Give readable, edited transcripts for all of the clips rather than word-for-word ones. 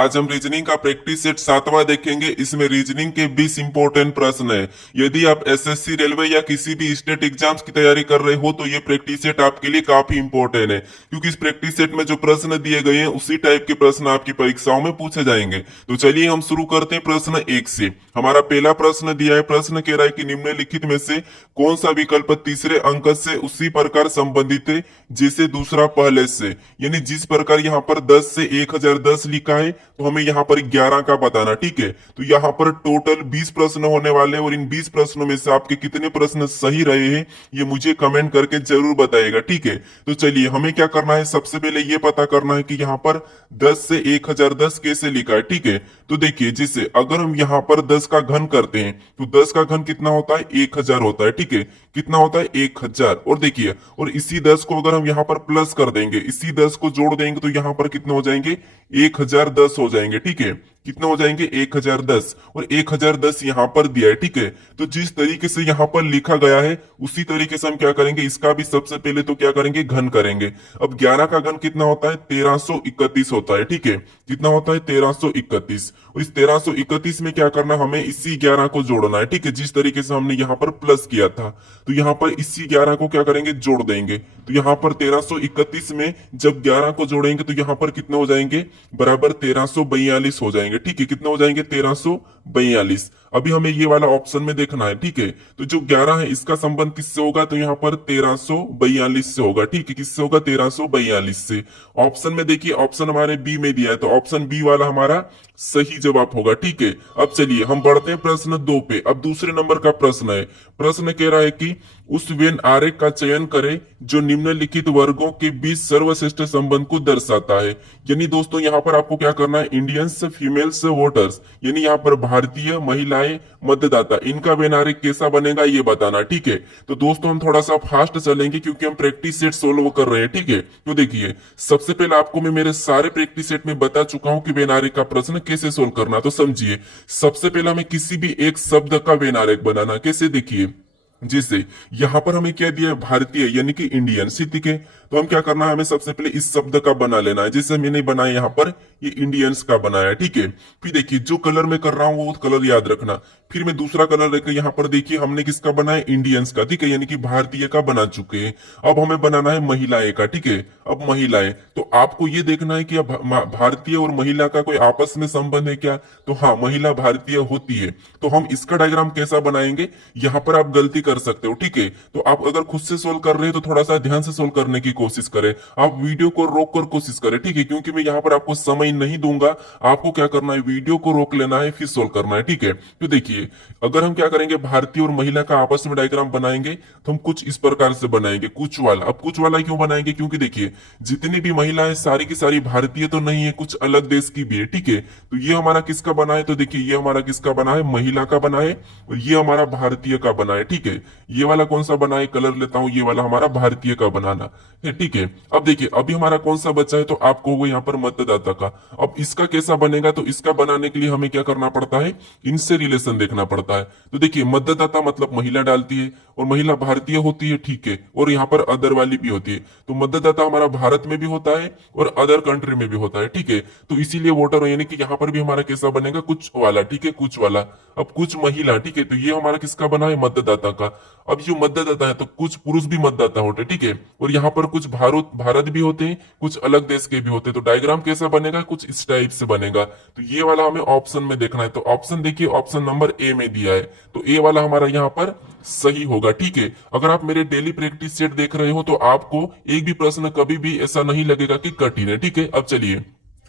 आज हम रीजनिंग का प्रैक्टिस सेट 7वां देखेंगे। इसमें रीजनिंग के 20 इंपॉर्टेंट प्रश्न है। यदि आप एसएससी, रेलवे या किसी भी स्टेट एग्जाम्स की तैयारी कर रहे हो तो ये प्रैक्टिस सेट आपके लिए काफी इंपॉर्टेंट है, क्योंकि इस प्रैक्टिस सेट में जो प्रश्न दिए गए हैं उसी टाइप के प्रश्न आपकी परीक्षाओं में पूछे जाएंगे। तो चलिए हम शुरू करते हैं प्रश्न 1 से। हमारा पहला प्रश्न दिया है। प्रश्न कह रहा है कि निम्नलिखित में से कौन सा विकल्प तीसरे अंक से उसी प्रकार संबंधित है जैसे दूसरा पहले से। यानी जिस प्रकार यहाँ पर 10 से 1010 लिखा है तो हमें यहाँ पर 11 का बताना। ठीक है, तो यहाँ पर टोटल 20 प्रश्न होने वाले हैं और इन 20 प्रश्नों में से आपके कितने प्रश्न सही रहे हैं ये मुझे कमेंट करके जरूर बताइएगा। ठीक है, तो चलिए हमें क्या करना है, सबसे पहले ये पता करना है कि यहाँ पर 10 से 1010 कैसे लिखा है। ठीक है, तो देखिए जैसे अगर हम यहाँ पर 10 का घन करते हैं तो 10 का घन कितना होता है, 1000 होता है। ठीक है, कितना होता है, 1000। और देखिए, और इसी 10 को अगर हम यहाँ पर प्लस कर देंगे, इसी 10 को जोड़ देंगे तो यहाँ पर कितने हो जाएंगे, 1010 हो जाएंगे। ठीक है, कितने हो जाएंगे, 1010। और 1010 यहाँ पर दिया है। ठीक है, तो जिस तरीके से यहाँ पर लिखा गया है उसी तरीके से हम क्या करेंगे, इसका भी सबसे पहले तो क्या करेंगे, घन करेंगे। अब 11 का घन कितना होता है, 1331 होता है। ठीक है, कितना होता है, 1331। और इस 1331 में क्या करना, हमें इसी 11 को जोड़ना है। ठीक है, जिस तरीके से हमने यहाँ पर प्लस किया था तो यहाँ पर इसी 11 को क्या करेंगे, जोड़ देंगे। तो यहाँ पर 1331 में जब 11 को जोड़ेंगे तो यहाँ पर कितने हो जाएंगे, बराबर 1342 हो जाएंगे। ठीक है, कितने हो जाएंगे, 1342। अभी हमें ये वाला ऑप्शन में देखना है। ठीक है, तो जो 11 है इसका संबंध किससे होगा, तो यहाँ पर 1342 से होगा। ठीक है, किससे होगा, 1342 से। ऑप्शन में देखिए, ऑप्शन हमारे बी में दिया है तो ऑप्शन बी वाला हमारा सही जवाब होगा। ठीक है, अब चलिए हम बढ़ते हैं प्रश्न 2 पे। अब दूसरे नंबर का प्रश्न है। प्रश्न कह रहा है कि उस वेन आरेख का चयन करें जो निम्नलिखित वर्गों के बीच सर्वश्रेष्ठ संबंध को दर्शाता है। यानी दोस्तों यहाँ पर आपको क्या करना है, इंडियंस, फीमेल्स, वोटर्स, यानी यहाँ पर भारतीय, महिलाएं, मतदाता, इनका वेन आरेख कैसा बनेगा ये बताना। ठीक है, तो दोस्तों हम थोड़ा सा फास्ट चलेंगे क्योंकि हम प्रैक्टिस सेट सोल्व कर रहे हैं। ठीक है, तो देखिए सबसे पहले आपको मैं मेरे सारे प्रैक्टिस सेट में बता चुका हूं कि वेन आरेख का प्रश्न कैसे सोल्व करना। तो समझिए, सबसे पहले हमें किसी भी एक शब्द का वेन आरेख बनाना। कैसे, देखिए जैसे यहां पर हमें क्या दिया है, भारतीय यानी कि इंडियन। ठीक है, तो हम क्या करना है, हमें सबसे पहले इस शब्द का बना लेना है। जैसे मैंने बनाया यहाँ पर, ये इंडियंस का बनाया है। ठीक है, फिर देखिए जो कलर में कर रहा हूं वो कलर याद रखना। फिर मैं दूसरा कलर लेकर यहाँ पर देखिए हमने किसका बनाया, इंडियंस का। ठीक है, यानी कि भारतीय का बना चुके हैं। अब हमें बनाना है महिलाएं का। ठीक है, अब महिलाएं, तो आपको ये देखना है कि अब भारतीय और महिला का कोई आपस में संबंध है क्या, तो हाँ, महिला भारतीय होती है। तो हम इसका डायग्राम कैसा बनाएंगे, यहाँ पर आप गलती कर सकते हो। ठीक है, तो आप अगर खुद से सोल्व कर रहे हैं तो थोड़ा सा ध्यान से सोल्व करने की कोशिश करें। आप वीडियो को रोक कर कोशिश करें। ठीक है, क्योंकि मैं यहाँ पर आपको समय नहीं दूंगा। आपको क्या करना है, वीडियो को रोक लेना है, फिर सोल्व करना है। ठीक है, तो देखिए अगर हम क्या करेंगे, भारतीय और महिला का आपस में डायग्राम बनाएंगे तो हम कुछ इस प्रकार से बनाएंगे, कुछ वाला। अब कुछ वाला क्यों बनाएंगे, क्योंकि देखिए जितनी भी महिलाएं सारी की सारी भारतीय तो नहीं है, कुछ अलग देश की भी है। ठीक है, तो ये हमारा किसका बना है, तो देखिए ये हमारा किसका बना है, महिला का बना है, और ये हमारा भारतीय का बना है। ठीक है, ये वाला कौन सा बना है, कलर लेता हूं, ये वाला हमारा भारतीय का बनाना है। ठीक है, अब देखिए अभी हमारा कौन सा बचा है, तो आपको वो यहाँ पर मतदाता का। अब इसका कैसा बनेगा, तो इसका बनाने के लिए हमें क्या करना पड़ता है, इनसे रिलेशन देखना पड़ता है। तो देखिए मतदाता मतलब महिला डालती है और महिला भारतीय होती है। ठीक है, और यहाँ पर अदर वाली भी होती है। तो मतदाता हमारा भारत में भी होता है और अदर कंट्री में भी होता है। ठीक है, तो इसीलिए वोटर यानी कि यहाँ पर भी हमारा कैसा बनेगा, कुछ वाला। ठीक है, कुछ वाला। अब कुछ महिला। ठीक है, तो ये हमारा किसका बना है, मतदाता का। अब जो मतदाता है तो कुछ पुरुष भी मतदाता होते हैं। ठीक है, और यहाँ पर कुछ भारत भी होते हैं, कुछ अलग देश के भी होते हैं। तो डायग्राम कैसा बनेगा, कुछ इस टाइप से बनेगा। तो ये वाला हमें ऑप्शन में देखना है। तो ऑप्शन देखिए, ऑप्शन नंबर ए में दिया है, तो ए वाला हमारा यहाँ पर सही होगा। ठीक है, अगर आप मेरे डेली प्रैक्टिस सेट देख रहे हो तो आपको एक भी प्रश्न कभी भी ऐसा नहीं लगेगा कि कठिन है। ठीक है, अब चलिए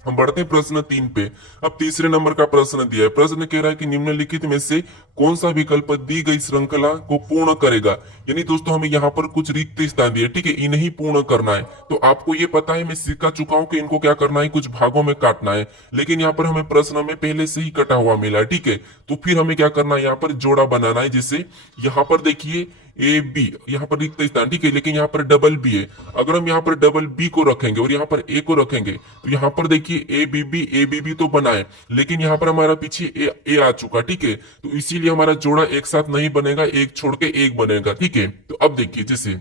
हम बढ़ते हैं प्रश्न 3 पे। अब तीसरे नंबर का प्रश्न दिया है। प्रश्न कह रहा है कि निम्नलिखित में से कौन सा विकल्प दी गई श्रृंखला को पूर्ण करेगा। यानी दोस्तों हमें यहाँ पर कुछ रिक्त स्थान दिए। ठीक है, इन्हें पूर्ण करना है। तो आपको ये पता है, मैं सिखा चुका हूं कि इनको क्या करना है, कुछ भागों में काटना है। लेकिन यहाँ पर हमें प्रश्न में पहले से ही कटा हुआ मिला है। ठीक है, तो फिर हमें क्या करना है, यहाँ पर जोड़ा बनाना है। जैसे यहाँ पर देखिए ए बी, यहाँ पर रिक्त स्थान। ठीक है, लेकिन यहाँ पर डबल बी है। अगर हम यहाँ पर डबल बी को रखेंगे और यहाँ पर ए को रखेंगे तो यहाँ पर देखिए ए बी बी तो बना है, लेकिन यहाँ पर हमारा पीछे ए आ चुका। ठीक है, तो इसीलिए हमारा जोड़ा एक साथ नहीं बनेगा, एक छोड़ के एक बनेगा। ठीक है, तो अब देखिए जैसे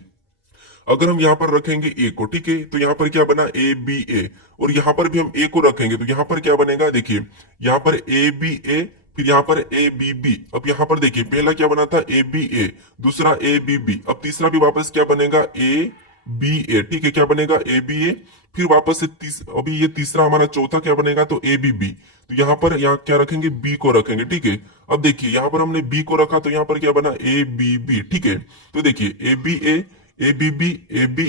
अगर हम यहाँ पर रखेंगे ए को, ठीक है, तो यहाँ पर क्या बना, ए बी ए, और यहाँ पर भी हम ए को रखेंगे तो यहाँ पर क्या बनेगा, देखिए यहाँ पर ए बी ए, फिर यहाँ पर ए बी बी। अब यहाँ पर देखिए पहला क्या बना था, ए बी ए, दूसरा ए बी बी, अब तीसरा भी वापस क्या बनेगा, ए बी ए, ठीक है, क्या बनेगा, ए बी ए, फिर वापस से अभी ये तीसरा हमारा चौथा क्या बनेगा, तो ए बी बी। तो यहाँ पर यहाँ क्या रखेंगे, बी को रखेंगे, ठीक है। अब देखिए यहाँ पर हमने बी को रखा तो यहाँ पर क्या बना, ए बी बी, ठीक है। तो देखिए A B A B B, A B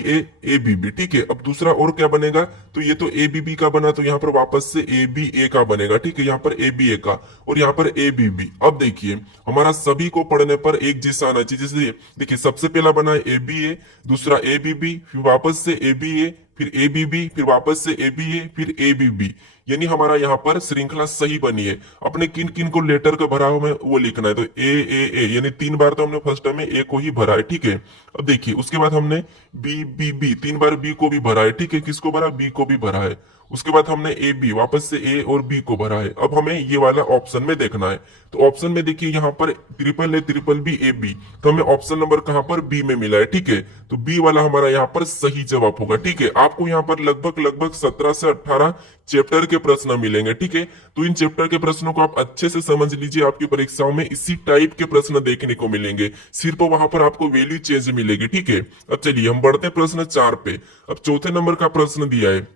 A B B, ठीक है। अब दूसरा और क्या बनेगा, तो ये तो ए बी बी का बना, तो यहाँ पर वापस से ए बी ए का बनेगा, ठीक है, यहाँ पर ए बी ए का, और यहाँ पर ए बी बी। अब देखिए हमारा सभी को पढ़ने पर एक जैसा आना चाहिए। जैसे देखिए सबसे पहला बना ए बी ए, दूसरा ए बी बी, फिर वापस से ए बी ए, फिर ए बी बी, फिर वापस से ए बी ए, फिर ए बी बी। यानी हमारा यहाँ पर श्रृंखला सही बनी है। अपने किन किन को लेटर का भरा हुआ है वो लिखना है। तो ए यानी 3 बार तो हमने फर्स्ट टाइम में ए को ही भरा है, ठीक है। अब देखिए उसके बाद हमने बी बी बी, 3 बार बी को भी भरा है, ठीक है। किसको भरा, बी को भी भरा है। उसके बाद हमने ए बी, वापस से ए और बी को भरा है। अब हमें ये वाला ऑप्शन में देखना है। तो ऑप्शन में देखिए यहाँ पर triple A triple B A B, तो हमें ऑप्शन नंबर कहाँ पर, बी में मिला है, ठीक है। तो बी वाला हमारा यहाँ पर सही जवाब होगा, ठीक है। आपको यहाँ पर लगभग 17 से 18 चैप्टर के प्रश्न मिलेंगे, ठीक है। तो इन चैप्टर के प्रश्नों को आप अच्छे से समझ लीजिए। आपकी परीक्षाओं में इसी टाइप के प्रश्न देखने को मिलेंगे, सिर्फ वहां पर आपको वैल्यू चेंज मिलेगी, ठीक है। अब चलिए हम बढ़ते हैं प्रश्न 4 पे। अब चौथे नंबर का प्रश्न दिया है।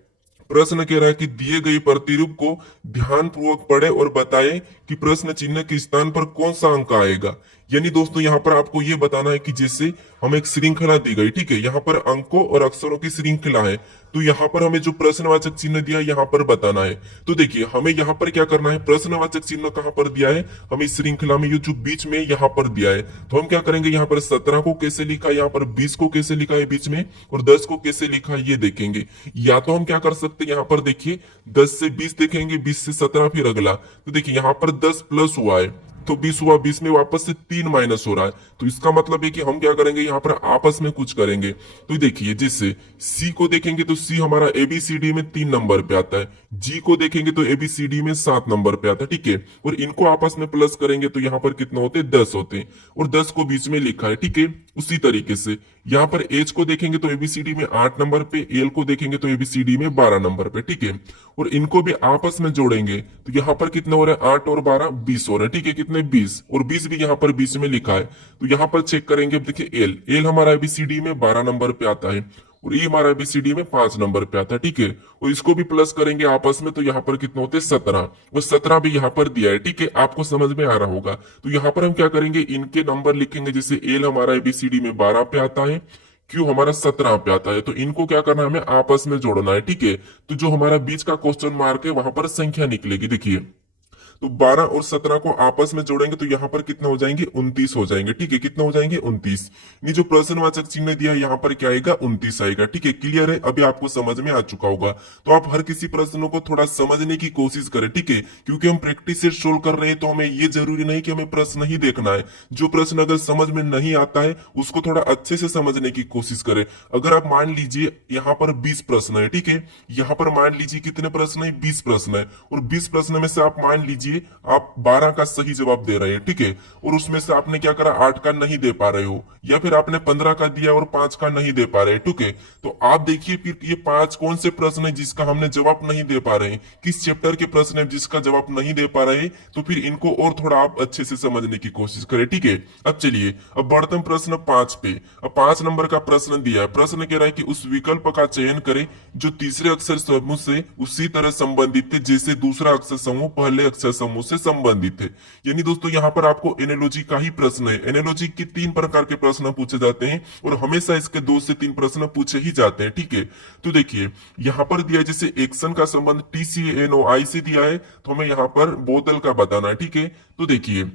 प्रश्न कह रहा है कि दिए गई प्रतिरूप को ध्यानपूर्वक पढ़े और बताएं कि प्रश्न चिन्ह के स्थान पर कौन सा अंक आएगा। यानी दोस्तों यहाँ पर आपको ये बताना है कि जैसे हम एक श्रृंखला दी गई, ठीक है, यहाँ पर अंकों और अक्षरों की श्रृंखला है, तो यहाँ पर हमें जो प्रश्नवाचक चिन्ह दिया है यहाँ पर बताना है। तो देखिए हमें यहाँ पर क्या करना है, प्रश्नवाचक चिन्ह कहाँ पर दिया है, हमें इस श्रृंखला में ये जो बीच में यहाँ पर दिया है, तो हम क्या करेंगे, यहाँ पर 17 को कैसे लिखा है, यहाँ पर 20 को कैसे लिखा है बीच में, और 10 को कैसे लिखा है ये देखेंगे। या तो हम क्या कर सकते हैं, यहाँ पर देखिए 10 से 20 देखेंगे, 20 से 17, फिर अगला, तो देखिए यहाँ पर 10 प्लस हुआ है तो 20 हुआ, 20 में वापस से 3 माइनस हो रहा है। तो इसका मतलब है कि हम क्या करेंगे, यहाँ पर आपस में कुछ करेंगे। तो देखिए जैसे सी को देखेंगे तो सी हमारा एबीसीडी में 3 नंबर पे आता है, जी को देखेंगे तो एबीसीडी में 7 नंबर पे आता है, ठीक है। और इनको आपस में प्लस करेंगे तो यहाँ पर कितना होते हैं, 10 होते हैं, और 10 को बीच में लिखा है, ठीक है। उसी तरीके से यहाँ पर एच को देखेंगे तो एबीसीडी में 8 नंबर पे, एल को देखेंगे तो एबीसीडी में 12 नंबर पे, ठीक है। और इनको भी आपस में जोड़ेंगे तो यहाँ पर कितने हो रहे हैं, 8 और 12 20 हो रहे हैं, ठीक है। कितने, 20, और 20 भी यहाँ पर बीच में लिखा है। तो यहाँ पर चेक करेंगे, अब देखिए एल हमारा एबीसीडी में 12 नंबर पे आता है, और ई हमारा एबीसीडी में 5 नंबर पे आता है, ठीक है। और इसको भी प्लस करेंगे आपस में तो यहाँ पर कितना होते हैं, 17, और 17 भी यहाँ पर दिया है, ठीक है। आपको समझ में आ रहा होगा। तो यहाँ पर हम क्या करेंगे, इनके नंबर लिखेंगे। जैसे एल हमारा एबीसीडी में 12 पे आता है, क्यू हमारा 17 पे आता है, तो इनको क्या करना है, हमें आपस में जोड़ना है, ठीक है। तो जो हमारा बीच का क्वेश्चन मार्क है वहां पर संख्या निकलेगी, देखिए। तो 12 और 17 को आपस में जोड़ेंगे तो यहाँ पर कितना हो जाएंगे, 29 हो जाएंगे, ठीक है। कितना हो जाएंगे, 29। ये जो प्रश्नवाचक चिन्ह दिया है यहाँ पर क्या आएगा, 29 आएगा, ठीक है। क्लियर है, अभी आपको समझ में आ चुका होगा। तो आप हर किसी प्रश्नों को थोड़ा समझने की कोशिश करें, ठीक है, क्योंकि हम प्रैक्टिस सेट सोल्व कर रहे हैं तो हमें ये जरूरी नहीं कि हमें प्रश्न ही देखना है। जो प्रश्न अगर समझ में नहीं आता है उसको थोड़ा अच्छे से समझने की कोशिश करें। अगर आप मान लीजिए यहाँ पर 20 प्रश्न है, ठीक है, यहाँ पर मान लीजिए कितने प्रश्न है, 20 प्रश्न है, और 20 प्रश्न में से आप मान लीजिए आप 12 का सही जवाब दे रहे हैं, ठीक है, और उसमें से आपने क्या करा, 8 का नहीं दे पा रहे हो, या फिर आपने 15 का दिया और 5 का नहीं दे पा रहे, ठीक है। तो आप देखिए फिर ये 5 कौन से प्रश्न है जिसका हमने जवाब नहीं दे पा रहे हैं, किस चैप्टर के प्रश्न है जिसका जवाब नहीं दे पा रहे, तो फिर इनको और थोड़ा आप अच्छे से समझने की कोशिश करें, ठीक है। अब चलिए अब बढ़ते हैं प्रश्न 5 पे। अब 5 नंबर का प्रश्न दिया है। प्रश्न कह रहा है कि उस विकल्प का चयन करें जो तीसरे अक्षर समूह से उसी तरह संबंधित है जैसे दूसरा अक्षर समूह पहले अक्षर समूह से संबंधित है। यानी दोस्तों यहाँ पर आपको एनालॉजी का ही प्रश्न है। एनालॉजी के 3 प्रकार के प्रश्न पूछे जाते हैं और हमेशा इसके 2 से 3 प्रश्न पूछे ही जाते हैं, ठीक है। तो देखिए यहाँ पर दिया है जैसे एक्शन का संबंध TCNOI से दिया है, तो हमें यहाँ पर बोतल का बताना है, ठीक है। तो देखिए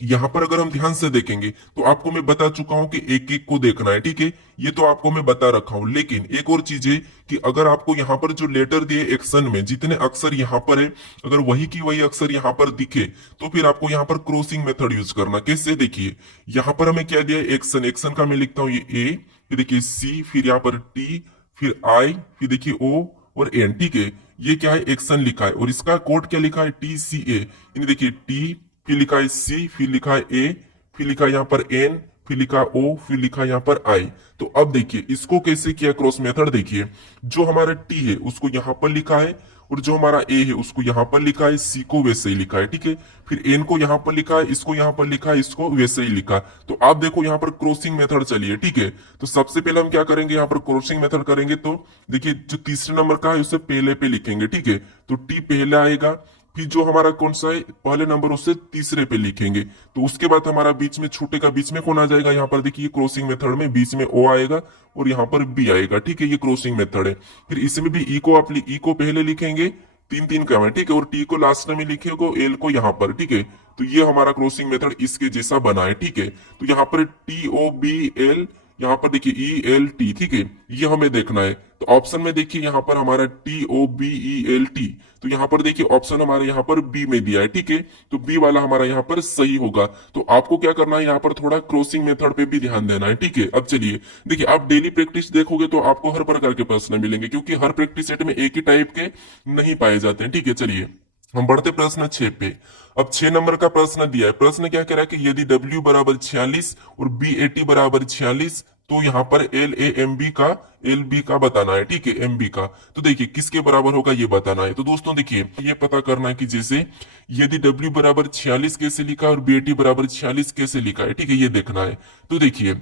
यहाँ पर अगर हम ध्यान से देखेंगे तो आपको मैं बता चुका हूं कि एक एक को देखना है, ठीक है, ये तो आपको मैं बता रखा हूं। लेकिन एक और चीज है कि अगर आपको यहाँ पर जो लेटर दिए एक्शन में जितने अक्षर यहाँ पर है, अगर वही की वही अक्षर यहाँ पर दिखे तो फिर आपको यहाँ पर क्रॉसिंग मेथड यूज करना। कैसे, देखिए यहाँ पर हमें क्या दिया है, एक्शन। एक्शन का मैं लिखता हूँ ये ए, फिर देखिए सी, फिर यहाँ पर टी, फिर आई, फिर देखिए ओ और एन, ठीक है। ये क्या है, एक्शन लिखा है, और इसका कोड क्या लिखा है, TCA। यानी देखिए टी, फिर लिखा है सी, फिर लिखा है ए, फिर लिखा है यहाँ पर एन, फिर लिखा ओ, फिर लिखा यहाँ पर आई। तो अब देखिए इसको कैसे किया क्रॉस मेथड। देखिए जो हमारा टी है उसको यहाँ पर लिखा है, और जो हमारा ए है उसको यहाँ पर लिखा है, सी को वैसे ही लिखा है, ठीक है। फिर एन को यहाँ पर लिखा है, इसको यहाँ पर लिखा है, इसको वैसे ही लिखा। तो आप देखो यहाँ पर क्रॉसिंग मेथड चलिए, ठीक है। तो सबसे पहले हम क्या करेंगे, यहाँ पर क्रॉसिंग मेथड करेंगे। तो देखिए जो तीसरे नंबर का है उसे पहले पे लिखेंगे, ठीक है। तो टी पहले आएगा, फिर जो हमारा कौन सा है पहले नंबर उसे तीसरे पे लिखेंगे। तो उसके बाद हमारा बीच में छोटे का बीच में कौन आ जाएगा, यहाँ पर देखिए क्रॉसिंग मेथड में बीच में ओ आएगा और यहाँ पर बी आएगा, ठीक है। ये क्रॉसिंग मेथड है। फिर इसमें भी ई को आप ई को पहले लिखेंगे, तीन तीन क्रम है, ठीक है, और टी को लास्ट में लिखेंगे, एल को यहाँ पर, ठीक है। तो ये हमारा क्रॉसिंग मेथड इसके जैसा बना है, ठीक है। तो यहाँ पर टी ओ बी एल, यहाँ पर देखिए ई एल टी, ठीक है, ये हमें देखना है। तो ऑप्शन में देखिए यहाँ पर हमारा T O B E L T, तो यहाँ पर देखिए ऑप्शन हमारे यहाँ पर बी में दिया है, ठीक है। तो बी वाला हमारा यहाँ पर सही होगा। तो आपको क्या करना है, यहाँ पर थोड़ा क्रॉसिंग मेथड पे भी ध्यान देना है, ठीक है। अब चलिए देखिए, आप डेली प्रैक्टिस देखोगे तो आपको हर प्रकार के प्रश्न मिलेंगे, क्योंकि हर प्रैक्टिस सेट में एक ही टाइप के नहीं पाए जाते हैं, ठीक है। चलिए हम बढ़ते प्रश्न 6 पे। अब 6 नंबर का प्रश्न दिया है। प्रश्न क्या कह रहा है कि यदि W बराबर 46 और B80 बराबर 46, तो यहाँ पर LAMB का LB का बताना है, ठीक है, MB का। तो देखिए किसके बराबर होगा ये बताना है। तो दोस्तों देखिए ये पता करना है कि जैसे यदि W बराबर 46 कैसे लिखा है और B80 बराबर 46 कैसे लिखा है, ठीक है, ये देखना है। तो देखिए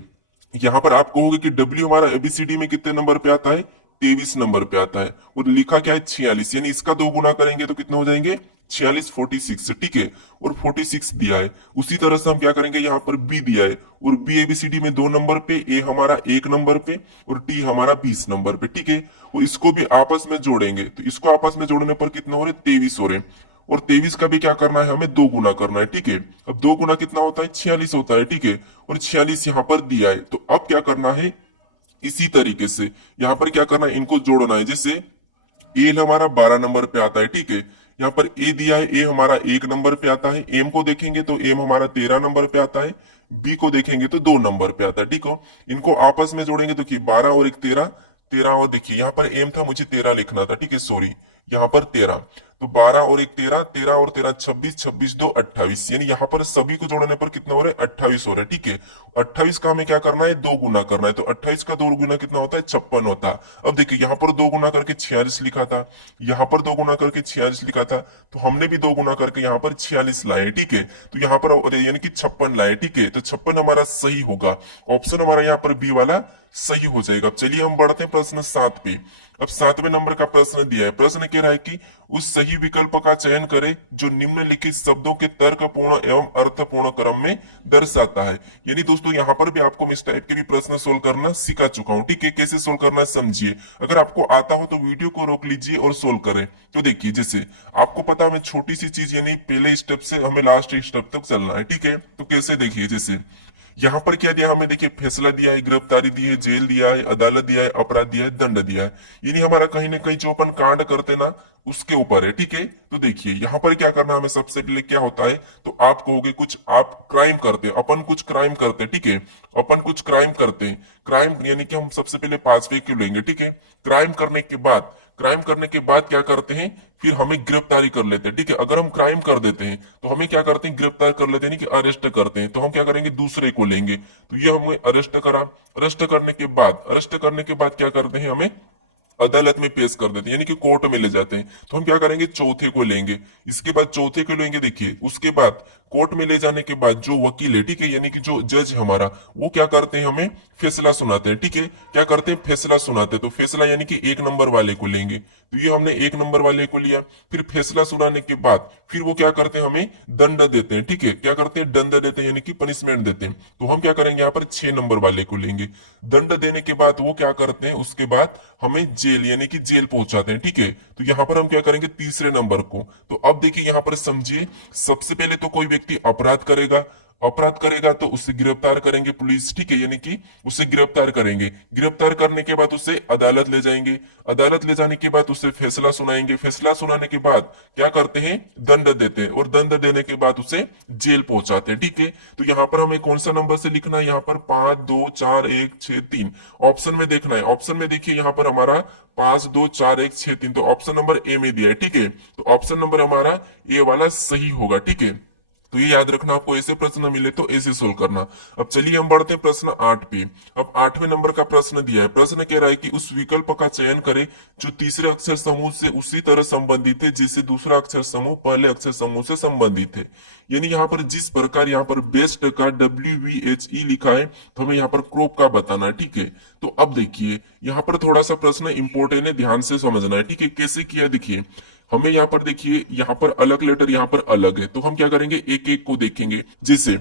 यहाँ पर आप कहोगे कि W हमारा ABCD में कितने नंबर पे आता है, 23 नंबर पे आता है, और लिखा क्या है 46, यानी इसका दो गुना करेंगे तो कितने हो जाएंगे 46, 46, ठीक है, और 46 दिया है। उसी तरह से हम क्या करेंगे, यहाँ पर बी दिया है, और बी एबीसीडी में 2 नंबर पे, ए हमारा 1 नंबर पे और टी हमारा 20 नंबर पे, ठीक है। और इसको भी आपस में जोड़ेंगे, तो इसको आपस में जोड़ने पर कितने हो रहे 23 हो रहे। और 23 का भी क्या करना है, हमें 2 गुना करना है, ठीक है। अब 2 गुना कितना होता है 46 होता है, ठीक है, और 46 यहाँ पर दिया है। तो अब क्या करना है, इसी तरीके से यहाँ पर क्या करना है, इनको जोड़ना है। जैसे ए हमारा 12 नंबर पे आता है, ठीक है, यहाँ पर ए दिया है, ए हमारा 1 नंबर पे आता है। एम को देखेंगे तो एम हमारा 13 नंबर पे आता है। बी को देखेंगे तो 2 नंबर पे आता है, ठीक हो। इनको आपस में जोड़ेंगे तो कि 12 और 1 13, 13, और देखिए यहाँ पर एम था, मुझे 13 लिखना था, ठीक है, सॉरी, यहाँ पर 13। तो 12 और 1 13, 13 और 13 26, 26 2 28, यानी यहाँ पर सभी को जोड़ने पर कितना हो रहा है 28 हो रहा है, ठीक है। 28 का हमें क्या करना है, 2 गुना करना है। तो 28 का 2 गुना कितना होता है 56 होता है। अब देखिए यहाँ पर 2 गुना करके 46 लिखा था, यहाँ पर 2 गुना करके 46 लिखा था, तो हमने भी 2 गुना करके यहाँ पर 46 लाए, ठीक है। तो यहाँ पर यानी कि 56 लाए, ठीक है। तो 56 हमारा सही होगा, ऑप्शन हमारा यहाँ पर बी वाला सही हो जाएगा। अब चलिए हम बढ़ते हैं प्रश्न 7 पे। अब 7वें नंबर का प्रश्न दिया है। प्रश्न कह रहा है कि उस सही विकल्प का चयन करें जो निम्नलिखित शब्दों के तर्कपूर्ण एवं अर्थपूर्ण क्रम में दर्शाता है। यानी दोस्तों यहाँ पर भी आपको इस टाइप के भी प्रश्न सोल्व करना सिखा चुका हूँ, ठीक है। कैसे सोल्व करना है समझिए। अगर आपको आता हो तो वीडियो को रोक लीजिए और सोल्व करें। तो देखिए जैसे आपको पता हमें छोटी सी चीज यानी पहले स्टेप से हमें लास्ट स्टेप तक चलना है, ठीक है। तो कैसे देखिए, जैसे यहाँ पर क्या दिया हमें, देखिए फैसला दिया है, गिरफ्तारी दी है, जेल दिया है, अदालत दिया है, अपराध दिया है, दंड दिया है। यानी हमारा कहीं ना कहीं जो अपन कांड करते ना उसके ऊपर है, ठीक है। तो देखिए यहाँ पर क्या करना हमें, सबसे पहले क्या होता है, तो आप कहोगे कुछ आप क्राइम करते हैं, अपन कुछ क्राइम करते हैं, ठीक है, अपन कुछ क्राइम करते हैं। क्राइम यानी कि हम सबसे पहले 5वें क्यों लेंगे, ठीक है। क्राइम करने के बाद क्या करते हैं, फिर हमें गिरफ्तारी कर लेते हैं, ठीक है। अगर हम क्राइम कर देते हैं तो हमें क्या करते हैं, गिरफ्तार कर लेते हैं, कि अरेस्ट करते हैं। तो हम क्या करेंगे, दूसरे को लेंगे। तो ये हमें अरेस्ट करा, अरेस्ट करने के बाद क्या करते हैं, हमें अदालत में पेश कर देते हैं, यानी कि कोर्ट में ले जाते हैं। तो हम क्या करेंगे, चौथे को लेंगे। इसके बाद चौथे को लेंगे, देखिए उसके बाद कोर्ट में ले जाने के बाद जो वकील है, ठीक है, यानी कि जो जज हमारा, वो क्या करते हैं, हमें फैसला सुनाते हैं, ठीक है। क्या करते हैं, फैसला सुनाते हैं। तो फैसला यानी कि 1 नंबर वाले को लेंगे। तो ये हमने 1 नंबर वाले को लिया। फिर फैसला सुनाने के बाद फिर वो क्या करते हैं, हमें दंड देते हैं, ठीक है। क्या करते हैं, दंड देते हैं, यानी कि पनिशमेंट देते हैं। तो हम क्या करेंगे, यहाँ पर 6 नंबर वाले को लेंगे। दंड देने के बाद वो क्या करते हैं, उसके बाद हमें जेल यानी कि जेल पहुंचाते हैं, ठीक है। तो यहाँ पर हम क्या करेंगे, तीसरे नंबर को। तो अब देखिए यहाँ पर समझिए, सबसे पहले तो कोई व्यक्ति अपराध करेगा तो उसे गिरफ्तार करेंगे पुलिस, ठीक है, यानी कि उसे गिरफ्तार करेंगे। गिरफ्तार करने के बाद उसे अदालत ले जाएंगे। अदालत ले जाने के बाद उसे फैसला सुनाएंगे। फैसला सुनाने के बाद क्या करते हैं, दंड देते हैं, और दंड देने के बाद उसे जेल पहुंचाते हैं, ठीक है। तो यहाँ पर हमें कौन सा नंबर से लिखना है, यहाँ पर 5 2 4 1 6 3 ऑप्शन में देखना है। ऑप्शन में देखिए यहाँ पर हमारा 5 2 4 1 6 3, तो ऑप्शन नंबर ए में दिया है, ठीक है। तो ऑप्शन नंबर हमारा ए वाला सही होगा, ठीक है। तो ये याद रखना, आपको ऐसे प्रश्न मिले तो ऐसे सोल्व करना। अब चलिए हम बढ़ते हैं प्रश्न 8 पे। अब 8वें नंबर का प्रश्न दिया है। प्रश्न कह रहा है कि उस विकल्प का चयन करें जो तीसरे अक्षर समूह से उसी तरह संबंधित है जिससे दूसरा अक्षर समूह पहले अक्षर समूह से संबंधित है। यानी यहाँ पर जिस प्रकार यहाँ पर बेस्ट का WVHE लिखा है तो हमें यहाँ पर क्रॉप का बताना है, ठीक है। तो अब देखिए यहाँ पर थोड़ा सा प्रश्न इंपॉर्टेंट है, ध्यान से समझना है, ठीक है। कैसे किया देखिए, हमें यहाँ पर देखिए यहाँ पर अलग लेटर यहाँ पर अलग है, तो हम क्या करेंगे एक एक को देखेंगे। जैसे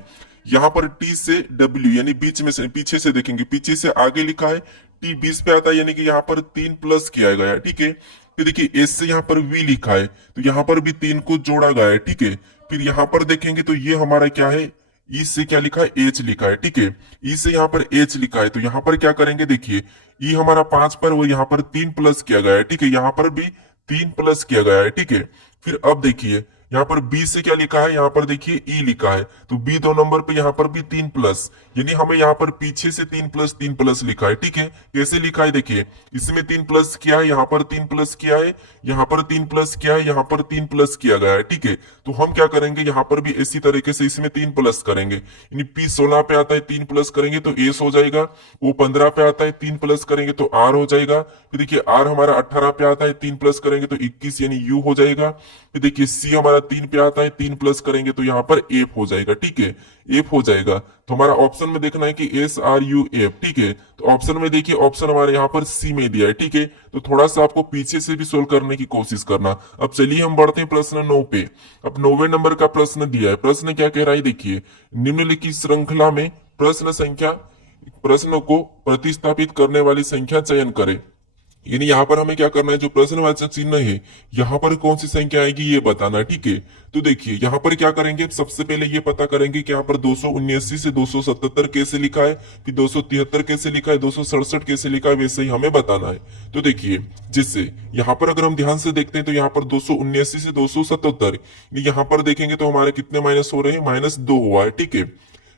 यहाँ पर T से W यानी बीच में से पीछे से देखेंगे, पीछे से आगे लिखा है T 20 पे आता है, यानी कि यहाँ पर 3 प्लस किया गया है, ठीक है। फिर देखिए S से यहाँ पर V लिखा है तो यहाँ पर भी 3 को जोड़ा गया है, ठीक है। फिर यहाँ पर देखेंगे तो ये हमारा क्या है, ई से क्या लिखा है, एच लिखा है, ठीक है। ई से यहाँ पर एच लिखा है तो यहाँ पर क्या करेंगे देखिए, ई हमारा 5 पर वो यहाँ पर 3 प्लस किया गया है, ठीक है। यहाँ पर भी 3 प्लस किया गया है, ठीक है। फिर अब देखिए यहाँ पर बी से क्या लिखा है, यहाँ पर देखिए ई लिखा है तो बी 2 नंबर पे यहाँ पर भी 3 प्लस, यानी हमें यहाँ पर पीछे से 3 प्लस लिखा है, ठीक है। कैसे लिखा है देखिए, इसमें 3 प्लस किया है, यहाँ पर 3 प्लस किया है, यहाँ पर 3 प्लस किया है, यहाँ पर 3 प्लस किया गया है, ठीक है। तो हम क्या करेंगे यहाँ पर भी इसी तरीके से इसमें 3 प्लस करेंगे, यानी पी 16 पे आता है 3 प्लस करेंगे तो एस हो जाएगा। वो 15 पे आता है 3 प्लस करेंगे तो आर हो जाएगा। फिर देखिए आर हमारा 18 पे आता है 3 प्लस करेंगे तो 21 यानी यू हो जाएगा। फिर देखिए सी हमारा 3 पे आता है 3 प्लस करेंगे तो यहाँ पर एफ हो जाएगा, ठीक है। एफ हो जाएगा तो हमारा ऑप्शन में देखना है कि SRUF, ठीक है। तो ऑप्शन में देखिए ऑप्शन हमारे यहाँ पर सी में दिया है, ठीक है। तो थोड़ा सा आपको पीछे से भी सोल्व करने की कोशिश करना। अब चलिए हम बढ़ते हैं प्रश्न 9 पे। अब 9वें नंबर का प्रश्न दिया है। प्रश्न क्या कह रहा है देखिए, निम्नलिखित श्रृंखला में प्रश्न को प्रतिस्थापित करने वाली संख्या चयन करें। यानी यहाँ पर हमें क्या करना है, जो प्रश्नवाचक चिन्ह है यहाँ पर कौन सी संख्या आएगी ये बताना है, ठीक है। तो देखिए यहाँ पर क्या करेंगे, सबसे पहले ये पता करेंगे कि यहाँ पर 279 से 277 कैसे लिखा है, फिर 273 कैसे लिखा है, 267 कैसे लिखा है, वैसे ही हमें बताना है। तो देखिए जिससे यहाँ पर अगर हम ध्यान से देखते हैं तो यहाँ पर 279 से 277 यहाँ पर देखेंगे तो हमारे कितने माइनस हो रहे हैं, -2 हुआ है, ठीक है।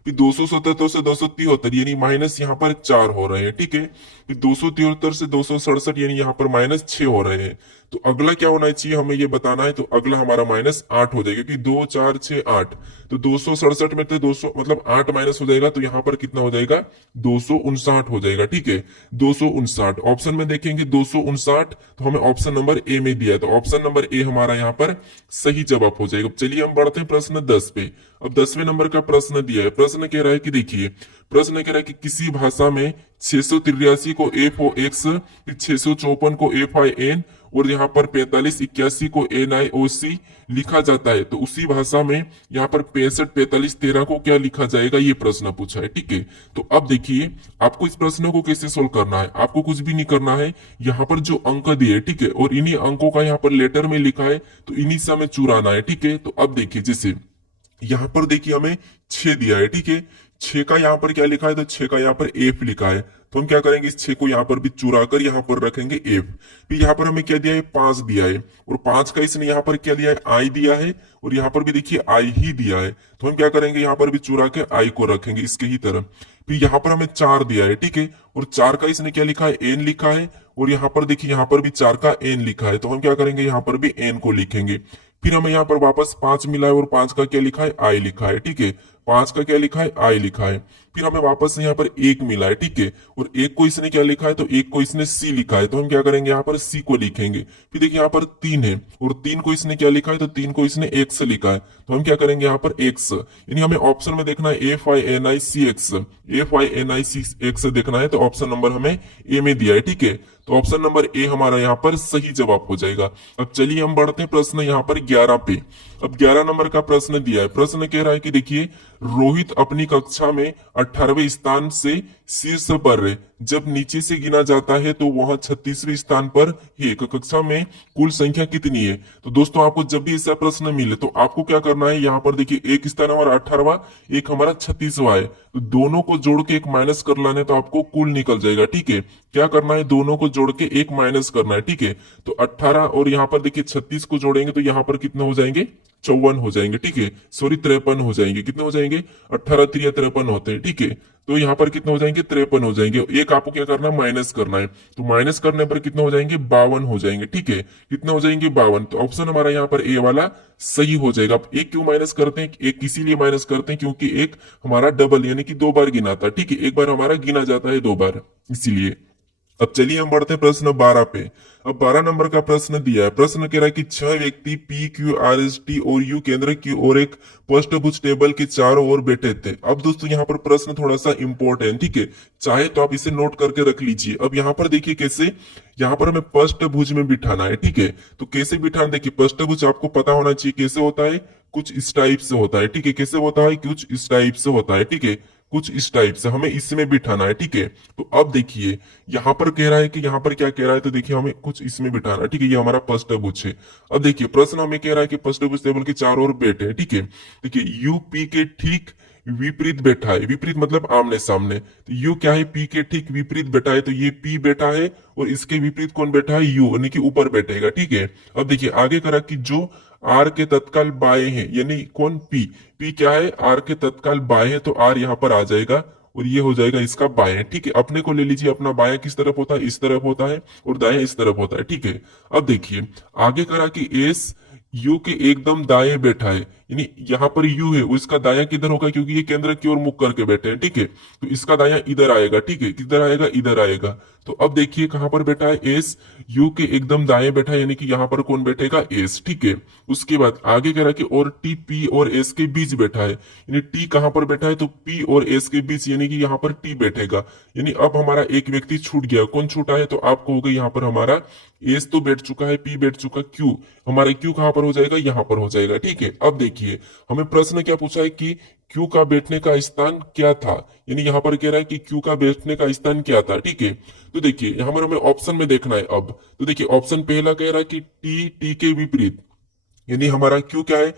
फिर 277 से 273 यानी माइनस यहाँ पर 4 हो रहे हैं, ठीक है। फिर 273 से 267 यानी यहाँ पर -6 हो रहे हैं। तो अगला क्या होना चाहिए हमें ये बताना है, तो अगला हमारा -8 हो जाएगा, क्योंकि 2 4 6 8 तो 267 में थे 200 मतलब 8 माइनस हो जाएगा तो यहाँ पर कितना हो जाएगा, 259 हो जाएगा, ठीक है। 259 ऑप्शन में देखेंगे 259 तो हमें ऑप्शन नंबर ए में दिया है, तो ऑप्शन नंबर ए हमारा यहाँ पर सही जवाब हो जाएगा। चलिए हम बढ़ते हैं प्रश्न 10 पे। अब 10वें नंबर का प्रश्न दिया है। प्रश्न कह रहा है कि देखिए, प्रश्न कह रहा है कि किसी भाषा में 683 को FOX, 654 को FIN और यहाँ पर 4581 को NIOC लिखा जाता है, तो उसी भाषा में यहाँ पर 65 45 13 को क्या लिखा जाएगा, ये प्रश्न पूछा है, ठीक है। तो अब देखिए आपको इस प्रश्न को कैसे सोल्व करना है, आपको कुछ भी नहीं करना है। यहाँ पर जो अंक दिए, ठीक है, और इन्हीं अंकों का यहाँ पर लेटर में लिखा है तो इन्हीं से हमें चुराना है, ठीक है। तो अब देखिए जैसे यहाँ पर देखिए हमें 6 दिया है, ठीक है। 6 का यहाँ पर क्या लिखा है, तो 6 का यहाँ पर F लिखा है, तो हम क्या करेंगे इस 6 को यहाँ पर भी चुरा कर यहाँ पर रखेंगे F। फिर यहाँ पर हमें क्या दिया है, 5 दिया है, और 5 का इसने यहाँ पर क्या दिया है, I दिया है, और यहाँ पर भी देखिए I ही दिया है, तो हम क्या करेंगे यहाँ पर भी चुरा के I को रखेंगे इसके ही तरफ। फिर यहाँ पर हमें 4 दिया है, ठीक है, और 4 का इसने क्या लिखा है, N लिखा है, और यहाँ पर देखिए यहाँ पर भी 4 का N लिखा है, तो हम क्या करेंगे यहाँ पर भी N को लिखेंगे। फिर हमें यहाँ पर वापस 5 मिला है और 5 का क्या लिखा है, I लिखा है, ठीक है। 5 का क्या लिखा है, I लिखा है। फिर हमें वापस से यहाँ पर 1 मिला है, ठीक है, और 1 को इसने क्या लिखा है, तो 1 को इसने C लिखा है, तो हम क्या करेंगे यहाँ पर C को लिखेंगे। फिर देखिए यहाँ पर 3 है और 3 को इसने क्या लिखा है, तो 3 को इसने X लिखा है, तो हम क्या करेंगे यहाँ पर X, यानी हमें ऑप्शन में देखना है FINICX, FINICX देखना है, तो ऑप्शन नंबर हमें ए में दिया है, ठीक है। तो ऑप्शन नंबर ए हमारा यहाँ पर सही जवाब हो जाएगा। अब चलिए हम बढ़ते हैं प्रश्न यहाँ पर 11 पे। अब 11 नंबर का प्रश्न दिया है। प्रश्न कह रहा है कि देखिए, रोहित अपनी कक्षा में 18वें स्थान से शीर्ष पर है, जब नीचे से गिना जाता है तो वह 36वें स्थान पर है, कक्षा में कुल संख्या कितनी है। तो दोस्तों आपको जब भी ऐसा प्रश्न मिले तो आपको क्या करना है, यहाँ पर देखिए एक स्थान हमारा 18वां, एक हमारा 36वां है, तो दोनों को जोड़ के एक माइनस कर लाने तो आपको कुल निकल जाएगा, ठीक है। क्या करना है, दोनों को जोड़ के एक माइनस करना है, ठीक है। तो 18 और यहाँ पर देखिए 36 को जोड़ेंगे तो यहाँ पर कितने हो जाएंगे, 54 हो जाएंगे, ठीक है, सॉरी 53 हो जाएंगे। कितने हो जाएंगे, 18 3 53 होते हैं, ठीक है। तो यहाँ पर कितने हो जाएंगे, 53 हो जाएंगे। एक आपको क्या करना है, माइनस करना है, तो माइनस करने पर कितने हो जाएंगे, 52 हो जाएंगे। ठीक है, कितने हो जाएंगे, 52। तो ऑप्शन हमारा यहाँ पर ए वाला सही हो जाएगा। अब एक क्यों माइनस करते हैं, एक इसीलिए माइनस करते हैं क्योंकि एक हमारा डबल यानी कि 2 बार गिना था। ठीक है, एक बार हमारा गिना जाता है 2 बार, इसीलिए। अब चलिए हम बढ़ते हैं प्रश्न 12 पे। अब 12 नंबर का प्रश्न दिया है। प्रश्न कह रहा है कि 6 व्यक्ति P Q R S T और यू केंद्र की ओर एक पृष्ठभुज टेबल के चारों ओर बैठे थे। अब दोस्तों यहाँ पर प्रश्न थोड़ा सा इंपॉर्टेंट, ठीक है, चाहे तो आप इसे नोट करके रख लीजिए। अब यहाँ पर देखिए कैसे, यहाँ पर हमें पृष्ठभुज में बिठाना है। ठीक है, तो कैसे बिठाना, देखिए पृष्ठभुज आपको पता होना चाहिए कैसे होता है, कुछ इस टाइप से होता है। ठीक है, कैसे होता है, कुछ इस टाइप से होता है। ठीक है, कुछ इस टाइप से हमें इसमें बिठाना है। ठीक है, तो अब देखिए यहाँ पर कह रहा है कि यहाँ पर क्या कह रहा है, तो देखिए हमें कुछ इसमें बिठाना है। ठीक है, ये हमारा पृष्ठभुज है। अब देखिए प्रश्न हमें कह रहा है कि पृष्ठभुज टेबल के चारों ओर बैठे हैं। ठीक है, देखिए यूपी के ठीक विपरीत बैठा है। विपरीत मतलब आमने सामने। तो यू क्या है, पी के ठीक विपरीत बैठा है, तो ये पी बैठा है और इसके विपरीत कौन बैठा है, यू, यानी कि ऊपर बैठेगा। ठीक है, अब देखिए आगे करा कि जो आर के तत्काल बाएं हैं, यानी कौन, पी, पी क्या है, आर के तत्काल बाएं है, तो आर यहाँ पर आ जाएगा और ये हो जाएगा इसका बाएं। ठीक है, अपने को ले लीजिए, अपना बाएं किस तरफ होता है, इस तरफ होता है, और दाएं इस तरफ होता है। ठीक है, अब देखिए आगे करा कि एस यू के एकदम दाएं बैठा है, यानी यहाँ पर यू है, उसका दाया किधर होगा, क्योंकि ये केंद्र की ओर मुख करके बैठे हैं। ठीक है, तो इसका दाया इधर आएगा। ठीक है, किधर आएगा, इधर आएगा। तो अब देखिए कहां पर बैठा है, एस यू के एकदम दाएं बैठा है, यानी कि यहाँ पर कौन बैठेगा, एस। ठीक है, उसके बाद आगे कह रहा कि और टी पी और एस के बीच बैठा है, यानी टी कहां पर बैठा है, तो पी और एस के बीच, यानी कि यहाँ पर टी बैठेगा। यानी अब हमारा एक व्यक्ति छूट गया, कौन छूटा है, तो आपको हो गया यहाँ पर हमारा एस तो बैठ चुका है, पी बैठ चुका, क्यू, हमारा क्यू कहां पर हो जाएगा, यहाँ पर हो जाएगा। ठीक है, अब देखिए हमें प्रश्न क्या पूछा है कि क्यू का बैठने का स्थान क्या था, यानी यहाँ पर कह रहा है कि क्यू का बैठने का स्थान क्या था। ठीक है, तो देखिए यहाँ पर हमें ऑप्शन में देखना है। अब तो देखिए ऑप्शन पहला कह रहा है कि टी, टी के विपरीत, यानी हमारा क्यू क्या है,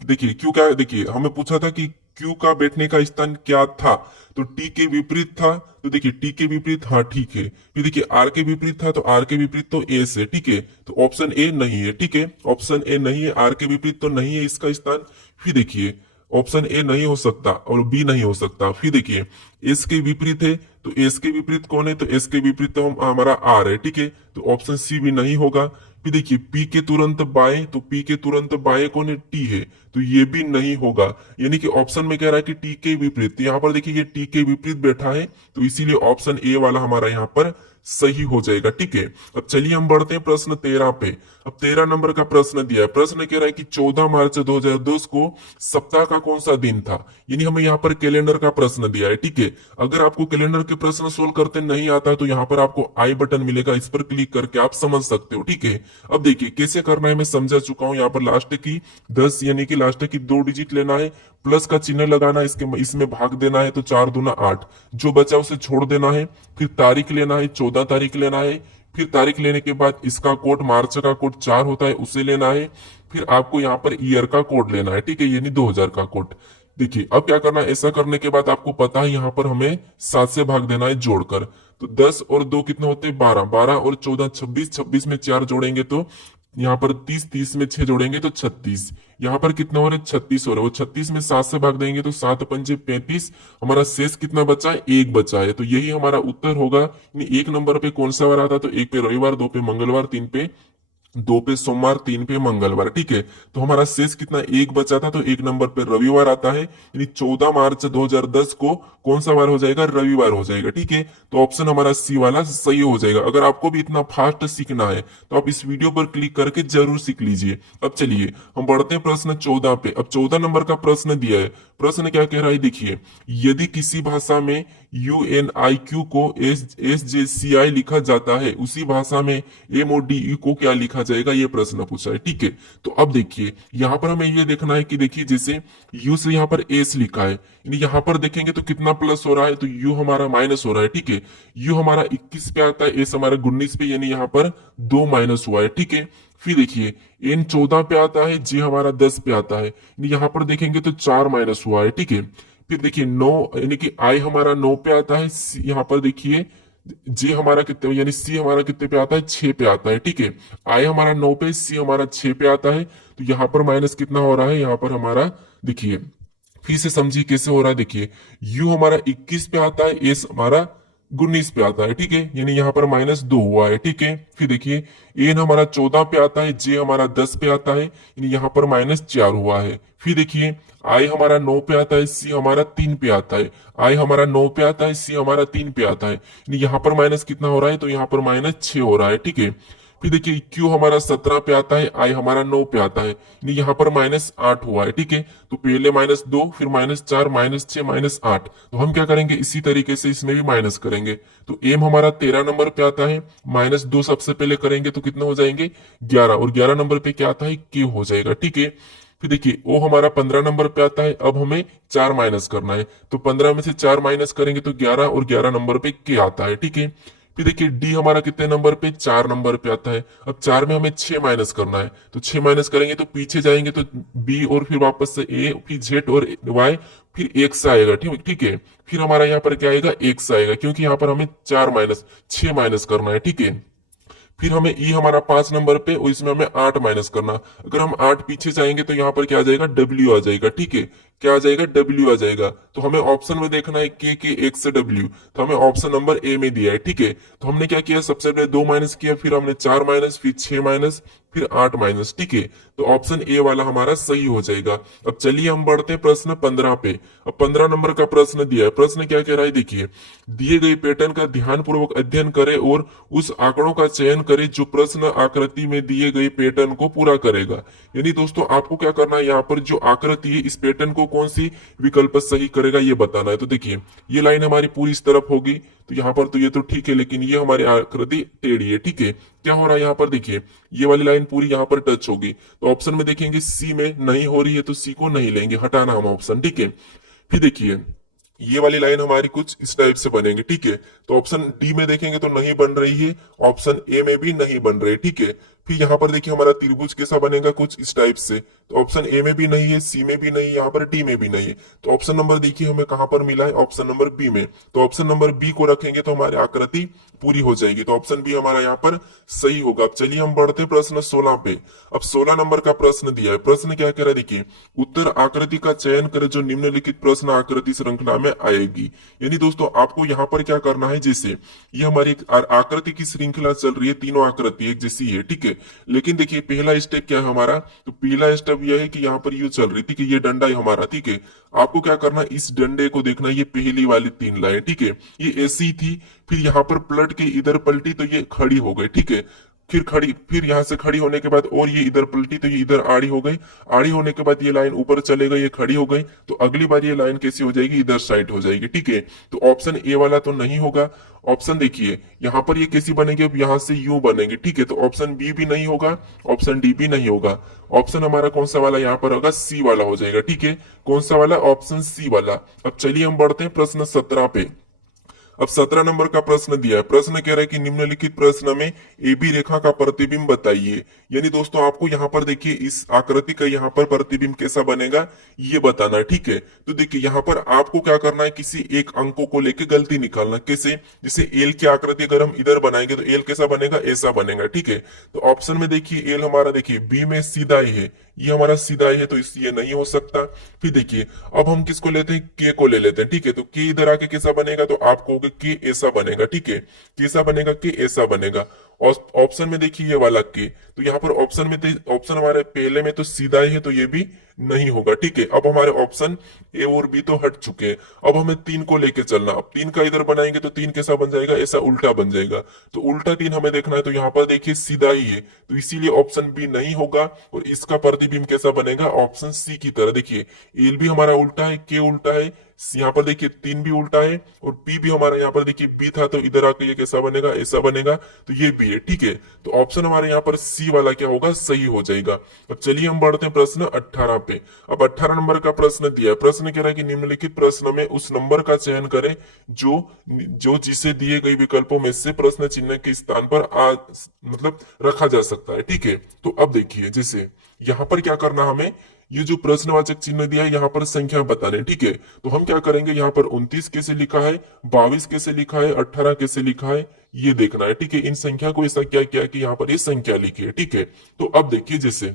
देखिए क्यू क्या है, देखिए हमें पूछा था कि क्यू का बैठने का स्थान क्या था, तो टी के विपरीत था, तो देखिए टी के विपरीत, हाँ ठीक है। फिर देखिए आर के विपरीत था, तो आर के विपरीत तो ए से। ठीक है, तो ऑप्शन ए नहीं है। ठीक है, ऑप्शन ए नहीं है, आर के विपरीत तो नहीं है इसका स्थान। फिर देखिए ऑप्शन ए नहीं हो सकता और बी नहीं हो सकता। फिर देखिए एस के विपरीत है, तो एस के विपरीत कौन है, तो एस के विपरीत तो हमारा आर है। ठीक है, तो ऑप्शन सी भी नहीं होगा। फिर देखिए पी के तुरंत बाएं, तो पी के तुरंत बाएं कौन है, टी है, तो ये भी नहीं होगा। यानी कि ऑप्शन में कह रहा है कि टी के विपरीत, तो यहाँ पर देखिए ये टी के विपरीत बैठा है, तो इसीलिए ऑप्शन ए वाला हमारा यहाँ पर सही हो जाएगा। ठीक है, अब चलिए हम बढ़ते हैं प्रश्न 13 पे। अब 13 नंबर का प्रश्न दिया है। प्रश्न कह रहा है कि 14 मार्च 2010 को सप्ताह का कौन सा दिन था, यानी हमें यहाँ पर कैलेंडर का प्रश्न दिया है। ठीक है, अगर आपको कैलेंडर के प्रश्न सोल्व करते नहीं आता है तो यहाँ पर आपको आई बटन मिलेगा, इस पर क्लिक करके आप समझ सकते हो। ठीक है, अब देखिए कैसे करना है मैं समझा चुका हूँ। यहाँ पर लास्ट की 10 यानी कि लास्ट की 2 डिजिट लेना है, प्लस का चिन्ह लगाना है, इसके इसमें भाग देना है, तो 4 दूना 8, जो बचा उसे छोड़ देना है। फिर तारीख लेना है, 14 तारीख लेना है। फिर तारीख लेने के बाद इसका कोड, मार्च का कोड 4 होता है, उसे लेना है। फिर आपको यहाँ पर ईयर का कोड लेना है। ठीक है, यानी 2000 का कोड। देखिए अब क्या करना है, ऐसा करने के बाद आपको पता है यहाँ पर हमें 7 से भाग देना है जोड़कर। तो 10 और 2 कितने होते हैं, 12, 12 और 14 26, 26 में 4 जोड़ेंगे तो यहाँ पर 30, 30 में 6 जोड़ेंगे तो 36। यहाँ पर कितना हो रहा है, 36 हो रहा है। वो 36 में 7 से भाग देंगे तो 7 पंजे 35। हमारा शेष कितना बचा है, 1 बचा है। तो यही हमारा उत्तर होगा। यानी 1 नंबर पे कौन सा वार आता है, तो 1 पे रविवार, 2 पे मंगलवार, 3 पे, 2 पे सोमवार, 3 पे मंगलवार। ठीक है, तो हमारा शेष कितना, 1 बचा था, तो 1 नंबर पे रविवार आता है। यानी 14 मार्च 2010 को कौन सा वार हो जाएगा, रविवार हो जाएगा। ठीक है, तो ऑप्शन हमारा सी वाला सही हो जाएगा। अगर आपको भी इतना फास्ट सीखना है तो आप इस वीडियो पर क्लिक करके जरूर सीख लीजिए। अब चलिए हम बढ़ते हैं प्रश्न 14 पे। अब 14 नंबर का प्रश्न दिया है। प्रश्न क्या कह रहा है, देखिए यदि किसी भाषा में UNIQ को SJCI लिखा जाता है, उसी भाषा में MODE को क्या लिखा जाएगा, ये प्रश्न पूछा है। ठीक है, तो अब देखिए यहाँ पर हमें ये देखना है कि देखिए जैसे U से यहाँ पर S लिखा है, यानी यहाँ पर देखेंगे तो कितना प्लस हो रहा है, तो U हमारा माइनस हो रहा है। ठीक है, U हमारा 21 पे आता है, S हमारा 19 पे, यानी यहाँ पर 2 माइनस हुआ है। ठीक है, फिर देखिए N 14 पे आता है, J हमारा 10 पे आता है, यानी यहाँ पर देखेंगे तो 4 माइनस हुआ है। ठीक है, फिर देखिए 9 यानी कि I हमारा 9 पे आता है, यहाँ पर देखिए जे हमारा कितने, यानी सी हमारा कितने पे आता है, 6 पे आता है। ठीक है, आई हमारा 9 पे, सी हमारा 6 पे आता है, तो यहाँ पर माइनस कितना हो रहा है, यहाँ पर हमारा देखिए फिर से समझिए कैसे हो रहा है। देखिए u हमारा 21 पे आता है, s हमारा 19 पे आता है, ठीक है, यानी यहाँ पर -2 हुआ है, ठीक है। फिर देखिए n हमारा 14 पे आता है, j हमारा 10 पे आता है, यानी यहाँ पर -4 हुआ है। फिर देखिए i हमारा 9 पे आता है, c हमारा 3 पे आता है, i हमारा 9 पे आता है, c हमारा 3 पे आता है, यानी यहाँ पर माइनस कितना हो रहा है, तो यहाँ पर -6 हो रहा है, ठीक है। फिर देखिए Q हमारा 17 पे आता है, I हमारा 9 पे आता है, यानी यहाँ पर -8 हुआ है, ठीक है। तो पहले -2, फिर -4, -6, -8, तो हम क्या करेंगे, इसी तरीके से इसमें भी माइनस करेंगे। तो M हमारा 13 नंबर पे आता है, -2 सबसे पहले करेंगे तो कितने हो जाएंगे, 11, और 11 नंबर पे क्या आता है, K हो जाएगा, ठीक है। फिर देखिए O हमारा 15 नंबर पे आता है, अब हमें 4 माइनस करना है, तो 15 में से 4 माइनस करेंगे तो 11, और 11 नंबर पे K आता है, ठीक है। फिर देखिए डी हमारा कितने नंबर पे, 4 नंबर पे आता है। अब 4 में हमें 6 माइनस करना है, तो 6 माइनस करेंगे तो पीछे जाएंगे तो बी, और फिर वापस से ए, फिर जेड और वाई, फिर एक्स आएगा, ठीक ठीक है। फिर हमारा यहाँ पर क्या आएगा, एक्स आएगा, क्योंकि यहाँ पर हमें 6 माइनस करना है, ठीक है। फिर हमें ई हमारा 5 नंबर पे, और इसमें हमें 8 माइनस करना। अगर हम 8 पीछे जाएंगे तो यहाँ पर क्या आ जाएगा, डब्ल्यू आ जाएगा, ठीक है। क्या आ जाएगा, डब्ल्यू आ जाएगा। तो हमें ऑप्शन में देखना है के एक्स से डब्ल्यू, तो हमें ऑप्शन नंबर ए में दिया है, ठीक है। तो हमने क्या किया, सबसे पहले 2 माइनस किया, फिर हमने 4 माइनस, फिर 6 माइनस, फिर 8 माइनस, ठीक है। तो ऑप्शन ए वाला हमारा सही हो जाएगा। अब चलिए हम बढ़ते हैं प्रश्न 15 पे। अब 15 नंबर का प्रश्न दिया है। प्रश्न क्या कह रहा है, देखिए, दिए गए पैटर्न का ध्यानपूर्वक अध्ययन करें और उस आंकड़ों का चयन करें जो प्रश्न आकृति में दिए गए पैटर्न को पूरा करेगा। यानी दोस्तों आपको क्या करना है, यहाँ पर जो आकृति है इस पैटर्न को कौन सी विकल्प सही करेगा ये बताना है। तो देखिए ये लाइन हमारी पूरी इस तरफ होगी, तो यहाँ पर तो ये तो ठीक है, लेकिन ये हमारी आकृति टेढ़ी है, ठीक है। क्या हो रहा है यहाँ पर, देखिए ये वाली लाइन पूरी यहाँ पर टच होगी, तो ऑप्शन में देखेंगे सी में नहीं हो रही है, तो सी को नहीं लेंगे, हटाना हम ऑप्शन, ठीक है। फिर देखिए ये वाली लाइन हमारी कुछ इस टाइप से बनेगी, ठीक है। तो ऑप्शन डी में देखेंगे तो नहीं बन रही है, ऑप्शन ए में भी नहीं बन रही, ठीक है। फिर यहाँ पर देखिए हमारा त्रिभुज कैसा बनेगा, कुछ इस टाइप से, तो ऑप्शन ए में भी नहीं है, सी में भी नहीं है, यहाँ पर डी में भी नहीं है। तो ऑप्शन नंबर देखिए हमें कहां पर मिला है, ऑप्शन नंबर बी में। तो ऑप्शन नंबर बी को रखेंगे तो हमारी आकृति पूरी हो जाएगी, तो ऑप्शन बी हमारा यहाँ पर सही होगा। अब चलिए हम बढ़ते प्रश्न 16 पे। अब 16 नंबर का प्रश्न दिया है। प्रश्न क्या कह रहा है, देखिए, उत्तर आकृति का चयन करें जो निम्नलिखित प्रश्न आकृति श्रृंखला में आएगी। यानी दोस्तों आपको यहाँ पर क्या करना है, जैसे ये हमारी एक आकृति की श्रृंखला चल रही है, तीनों आकृति एक जैसी है, ठीक है। लेकिन देखिए पहला स्टेप क्या है हमारा, तो पहला स्टेप यह है कि यहाँ पर यू चल रही थी कि ये डंडा है हमारा, ठीक है। आपको क्या करना है, इस डंडे को देखना, ये पहली वाली 3 लाइन, ठीक है, ये ऐसी थी, फिर यहाँ पर पलट के इधर पलटी तो ये खड़ी हो गई, ठीक है। फिर यहां से खड़ी होने के बाद और ये इधर पलटी तो ये इधर आड़ी हो गई, आड़ी होने के बाद ये लाइन ऊपर चले गई, ये खड़ी हो गई, तो अगली बार ये लाइन कैसी हो जाएगी, इधर साइड हो जाएगी, ठीक है। तो ऑप्शन ए वाला तो नहीं होगा। ऑप्शन देखिए यहाँ पर ये कैसी बनेगी, अब यहाँ से यू बनेगी, ठीक है। तो ऑप्शन बी भी नहीं होगा, ऑप्शन डी भी नहीं होगा। ऑप्शन हमारा कौन सा वाला यहाँ पर होगा, सी वाला हो जाएगा, ठीक है। कौन सा वाला, ऑप्शन सी वाला। अब चलिए हम बढ़ते हैं प्रश्न 17 पे। अब 17 नंबर का प्रश्न दिया है। प्रश्न कह रहा है कि निम्नलिखित प्रश्न में ए बी रेखा का प्रतिबिंब बताइए। यानी दोस्तों आपको यहाँ पर देखिए इस आकृति का यहाँ पर प्रतिबिंब कैसा बनेगा ये बताना है, ठीक है। तो देखिए यहाँ पर आपको क्या करना है, किसी एक अंकों को लेके गलती निकालना। कैसे, जैसे एल की आकृति अगर हम इधर बनाएंगे तो एल कैसा बनेगा, ऐसा बनेगा, ठीक है। तो ऑप्शन में देखिए एल हमारा देखिए बी में सीधा ही है, ये हमारा सीधा ही है, तो इसलिए नहीं हो सकता। फिर देखिए अब हम किसको लेते हैं, के को ले लेते हैं, ठीक है। तो के इधर आके कैसा बनेगा, तो आप कहोगे के ऐसा बनेगा, ठीक है। कैसा बनेगा, के ऐसा बनेगा। और ऑप्शन में देखिए ये वाला के, तो यहाँ पर ऑप्शन में ऑप्शन हमारे पहले में तो सीधा ही है, तो ये भी नहीं होगा, ठीक है। अब हमारे ऑप्शन ए और बी तो हट चुके हैं, अब हमें 3 को लेके चलना। अब 3 का इधर बनाएंगे तो 3 कैसा बन जाएगा, ऐसा उल्टा बन जाएगा। तो उल्टा 3 हमें देखना है, तो यहाँ पर देखिए सीधा ही है, तो इसीलिए ऑप्शन बी नहीं होगा। और इसका प्रतिबिंब कैसा बनेगा, ऑप्शन सी की तरह। देखिए एल भी हमारा उल्टा है, के उल्टा है, यहाँ पर देखिए 3 भी उल्टा है, और पी भी हमारा यहाँ पर देखिए बी था, तो इधर आके ये कैसा बनेगा, ऐसा बनेगा, तो ये भी है, ठीक है। तो ऑप्शन हमारे यहाँ पर सी वाला क्या होगा, सही हो जाएगा। अब चलिए हम बढ़ते हैं प्रश्न 18 पे। अब 18 नंबर का प्रश्न दिया है। प्रश्न कह रहा है कि निम्नलिखित प्रश्न में उस नंबर का चयन करें जो जो जिसे दिए गए विकल्पों में से प्रश्न चिन्ह के स्थान पर मतलब रखा जा सकता है, ठीक है। तो अब देखिए जैसे यहाँ पर क्या करना, हमें ये जो प्रश्नवाचक चिन्ह दिया है यहाँ पर संख्या बताने, ठीक है। तो हम क्या करेंगे, यहाँ पर 29 कैसे लिखा है, 22 कैसे लिखा है, 18 कैसे लिखा है, ये देखना है, ठीक है। इन संख्या को ऐसा क्या किया कि यहाँ पर ये संख्या लिखी है, ठीक है। तो अब देखिए जैसे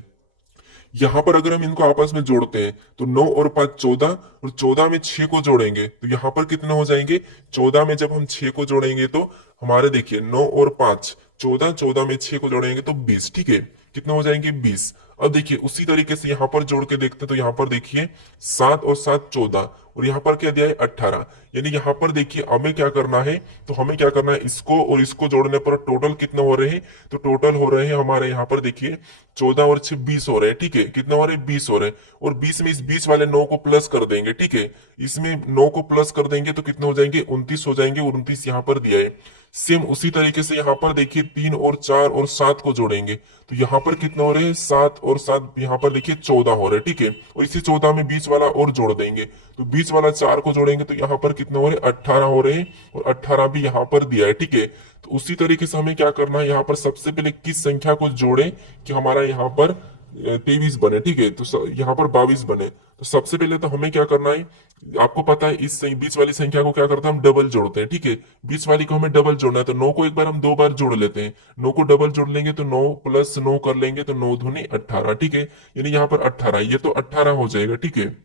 यहाँ पर अगर हम इनको आपस में जोड़ते हैं तो 9 और 5 14, और 14 में 6 को जोड़ेंगे तो यहाँ पर कितने हो जाएंगे, 14 में जब हम 6 को जोड़ेंगे तो हमारे देखिए 9 और 5 14, 14 में 6 को जोड़ेंगे तो 20, ठीक है, कितने हो जाएंगे 20। अब देखिए उसी तरीके से यहाँ पर जोड़ के देखते हैं तो यहाँ पर देखिए 7 और 7 14, और यहाँ पर क्या दिया है 18, यानी यहाँ पर देखिए हमें क्या करना है, तो हमें क्या करना है, इसको और इसको जोड़ने पर टोटल कितने हो रहे हैं, तो टोटल हो रहे हैं हमारे यहाँ पर देखिए 14 और 6 20 हो रहे हैं, ठीक है, कितने हो रहे हैं 20 हो रहे हैं, और 20 में इस 20 वाले 9 को प्लस कर देंगे, ठीक है, इसमें 9 को प्लस कर देंगे तो कितने हो जाएंगे 29 हो जाएंगे, और 29 यहाँ पर दिया है। सेम उसी तरीके से यहाँ पर देखिए 3 और 4 और 7 को जोड़ेंगे तो यहाँ पर कितने हो रहे हैं 7 और 7, यहाँ पर देखिए 14 हो रहे हैं, ठीक है, और इसी 14 में 20 वाला और जोड़ देंगे तो 20 वाला 4 को जोड़ेंगे तो यहाँ पर कितने हो रहे हैं 18 हो रहे हैं, और 18 भी यहाँ पर दिया है, ठीक है। तो उसी तरीके से हमें क्या करना है, यहाँ पर सबसे पहले किस संख्या को जोड़े कि हमारा यहाँ पर 23 बने, ठीक है, तो यहाँ पर 22 बने। तो सबसे पहले तो हमें क्या करना है, आपको पता है इस बीच वाली संख्या को क्या करते हैं हम डबल जोड़ते हैं, ठीक है, बीच वाली को हमें डबल जोड़ना है तो 9 को एक बार हम 2 बार जोड़ लेते हैं, 9 को डबल जोड़ लेंगे तो 9 प्लस 9 कर लेंगे तो 9 दूनी 18, ठीक है, यानी यहाँ पर 18, ये तो 18 हो जाएगा, ठीक है,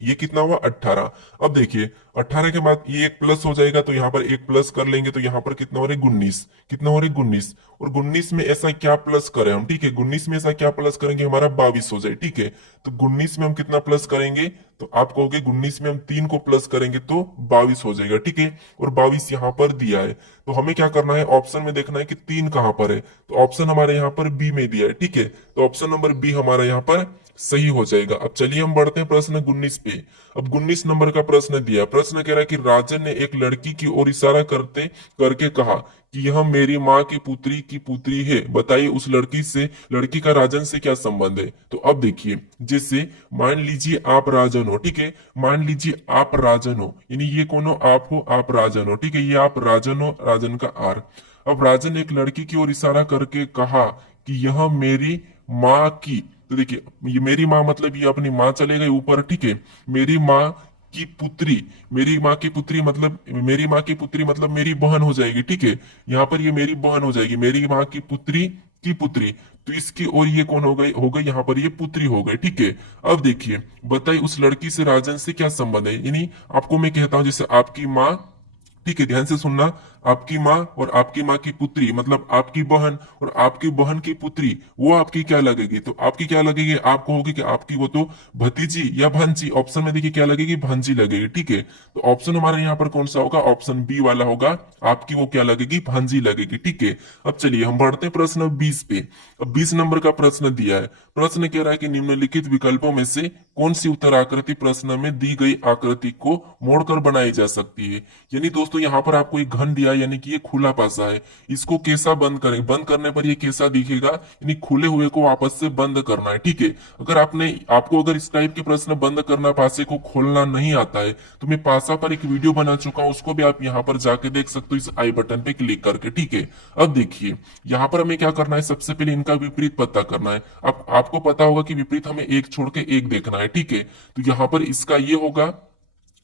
ये कितना हुआ 18। अब देखिए 18 के बाद ये एक प्लस हो जाएगा तो यहाँ पर एक प्लस कर लेंगे तो यहाँ पर कितना हो रहा है 19, कितना हो रहा है 19, और 19 में ऐसा क्या प्लस करें हम, ठीक है, 19 में ऐसा क्या प्लस करेंगे हमारा 22 हो जाए, ठीक है, तो 19 में हम कितना प्लस करेंगे, तो आप कहोगे 19 में हम 3 को प्लस करेंगे तो 22 हो जाएगा, ठीक है, और 22 यहाँ पर दिया है। तो हमें क्या करना है, ऑप्शन में देखना है कि 3 कहाँ पर है, तो ऑप्शन हमारे यहाँ पर बी में दिया है, ठीक है, तो ऑप्शन नंबर बी हमारा यहाँ पर सही हो जाएगा। अब चलिए हम बढ़ते हैं प्रश्न 19 पे। अब 19 नंबर का प्रश्न दिया, प्रश्न कह रहा है कि राजन ने एक लड़की की ओर इशारा करते करके कहा कि यह मेरी माँ की पुत्री है, बताइए उस लड़की का राजन से क्या संबंध है। तो अब देखिए, जैसे मान लीजिए आप राजन हो, ठीक है, मान लीजिए आप राजन हो, यानी ये कौन हो, आप हो, आप राजन हो, ठीक है, ये आप राजन हो, राजन का आर। अब राजन ने एक लड़की की ओर इशारा करके कहा कि यह मेरी माँ की, तो देखिए ये मेरी माँ मतलब ये अपनी माँ चले गए ऊपर, ठीक है, मेरी माँ की पुत्री, मेरी माँ की पुत्री मतलब मेरी माँ की पुत्री मतलब मेरी बहन हो जाएगी, ठीक है, यहाँ पर ये मेरी बहन हो जाएगी, मेरी माँ की पुत्री, तो इसकी और ये कौन हो गई यहाँ पर ये पुत्री हो गई, ठीक है। अब देखिए बताइए उस लड़की से राजन से क्या संबंध है, यानी आपको मैं कहता हूं जैसे आपकी माँ, ठीक है, ध्यान से सुनना, आपकी माँ और आपकी माँ की पुत्री मतलब आपकी बहन और आपकी बहन की पुत्री, वो आपकी क्या लगेगी, तो आपकी क्या लगेगी, आप कहोगे कि आपकी वो तो भतीजी या भांजी, ऑप्शन में देखिए क्या लगेगी, भांजी लगेगी, ठीक है, तो ऑप्शन हमारे यहाँ पर कौन सा होगा, ऑप्शन बी वाला होगा, आपकी वो क्या लगेगी, भांजी लगेगी, ठीक है। अब चलिए हम बढ़ते हैं प्रश्न 20 पे। अब 20 नंबर का प्रश्न दिया है, प्रश्न कह रहा है कि निम्नलिखित विकल्पों में से कौन सी उत्तर आकृति प्रश्न में दी गई आकृति को मोड़कर बनाई जा सकती है। यानी दोस्तों यहाँ पर आपको एक घन दिया, यानी कि ये खुला पासा है, इसको कैसा बंद करें, बंद करने पर ये कैसा दिखेगा, यानी खुले हुए को वापस से बंद करना है, ठीक है। अगर आपको अगर इस टाइप के प्रश्न बंद करना, पासे को खोलना नहीं आता है तो मैं पासा पर एक वीडियो बना चुका हूं, उसको भी आप यहाँ पर जाके देख सकते हो इस आई बटन पे क्लिक करके, ठीक है। अब देखिए यहाँ पर हमें क्या करना है, सबसे पहले इनका विपरीत पता करना है। अब आपको पता होगा कि विपरीत हमें एक छोड़ के एक देखना है, ठीक है, तो यहाँ पर इसका ये होगा,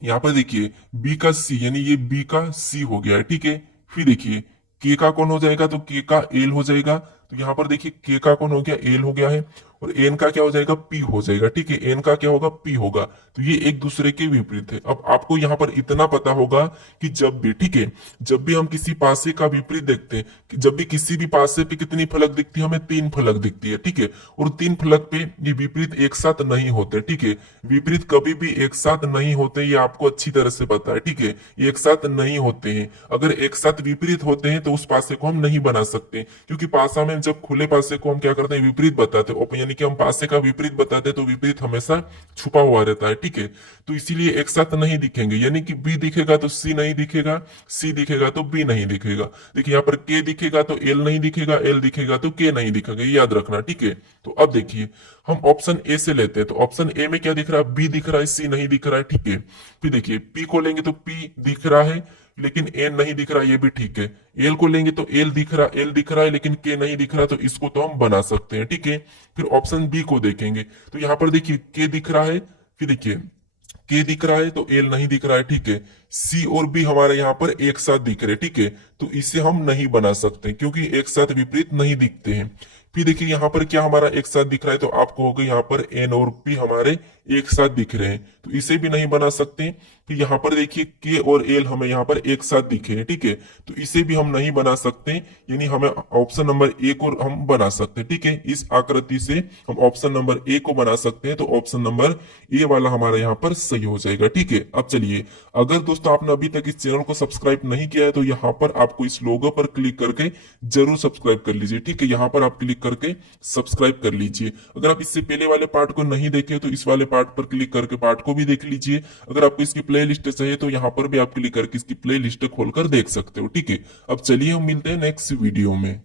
यहाँ पर देखिए बी का सी, यानी ये बी का सी हो गया है, ठीक है। फिर देखिए के का कौन हो जाएगा, तो के का एल हो जाएगा, तो यहाँ पर देखिए के का कौन हो गया, एल हो गया है, और एन का क्या हो जाएगा, पी हो जाएगा, ठीक है, एन का क्या होगा, पी होगा, तो ये एक दूसरे के विपरीत है। अब आपको यहाँ पर इतना पता होगा कि जब भी, ठीक है, जब भी हम किसी पासे का विपरीत देखते हैं, जब भी किसी भी पासे पे कितनी फलक दिखती है, हमें 3 फलक दिखती है, ठीक है, और 3 फलक पे ये विपरीत एक साथ नहीं होते, ठीक है, विपरीत कभी भी एक साथ नहीं होते, ये आपको अच्छी तरह से पता है, ठीक है, ये एक साथ नहीं होते हैं। अगर एक साथ विपरीत होते हैं तो उस पासे को हम नहीं बना सकते, क्योंकि पासा में जब खुले पासे को हम क्या करते हैं, विपरीत बताते हैं, यानी कि हम पासे का विपरीत बताते हैं तो विपरीत हमेशा छुपा हुआ रहता है, ठीक है, तो इसीलिए एक साथ नहीं दिखेंगे, यानी कि बी दिखेगा तो सी नहीं दिखेगा, सी दिखेगा तो बी नहीं दिखेगा। देखिए यहाँ पर के दिखेगा तो एल नहीं दिखेगा, एल दिखेगा तो के नहीं दिखेगा, याद रखना, ठीक है। तो अब देखिए हम ऑप्शन ए से लेते हैं, तो ऑप्शन ए में क्या दिख रहा है, बी दिख रहा है, सी नहीं दिख रहा है, ठीक है। फिर देखिए पी को लेंगे तो पी दिख रहा है लेकिन एन नहीं दिख रहा, ये भी ठीक है। एल को लेंगे तो एल दिख रहा है लेकिन के नहीं दिख रहा, तो इसको तो हम बना सकते हैं, ठीक है। फिर ऑप्शन बी को देखेंगे तो यहाँ पर देखिए के दिख रहा है, फिर देखिए के दिख रहा है तो एल नहीं दिख रहा है, ठीक है। सी और बी हमारे यहाँ पर एक साथ दिख रहे, ठीक है, तो इसे हम नहीं बना सकते क्योंकि एक साथ विपरीत नहीं दिखते हैं। फिर देखिए यहाँ पर क्या हमारा एक साथ दिख रहा है, तो आपको होगा यहाँ पर एन और पी हमारे एक साथ दिख रहे हैं, तो इसे भी नहीं बना सकते। फिर यहाँ पर देखिए के और एल हमें यहाँ पर एक साथ दिखे हैं, ठीक है, तो इसे भी हम नहीं बना सकते, यानी हमें ऑप्शन नंबर ए को हम बना सकते हैं, ठीक है। इस आकृति से हम ऑप्शन नंबर ए को बना सकते हैं, तो ऑप्शन नंबर ए वाला हमारा यहाँ पर सही हो जाएगा, ठीक है। अब चलिए, अगर दोस्तों आपने अभी तक इस चैनल को सब्सक्राइब नहीं किया है तो यहाँ पर आपको इस लोगो पर क्लिक करके जरूर सब्सक्राइब कर लीजिए, ठीक है। यहाँ पर आप क्लिक करके सब्सक्राइब कर लीजिए। अगर आप इससे पहले वाले पार्ट को नहीं देखे तो इस वाले पार्ट पर क्लिक करके पार्ट को भी देख लीजिए। अगर आपको इसकी प्ले लिस्ट चाहिए तो यहाँ पर भी आप क्लिक करके इसकी प्ले लिस्ट खोलकर देख सकते हो, ठीक है। अब चलिए हम मिलते हैं नेक्स्ट वीडियो में।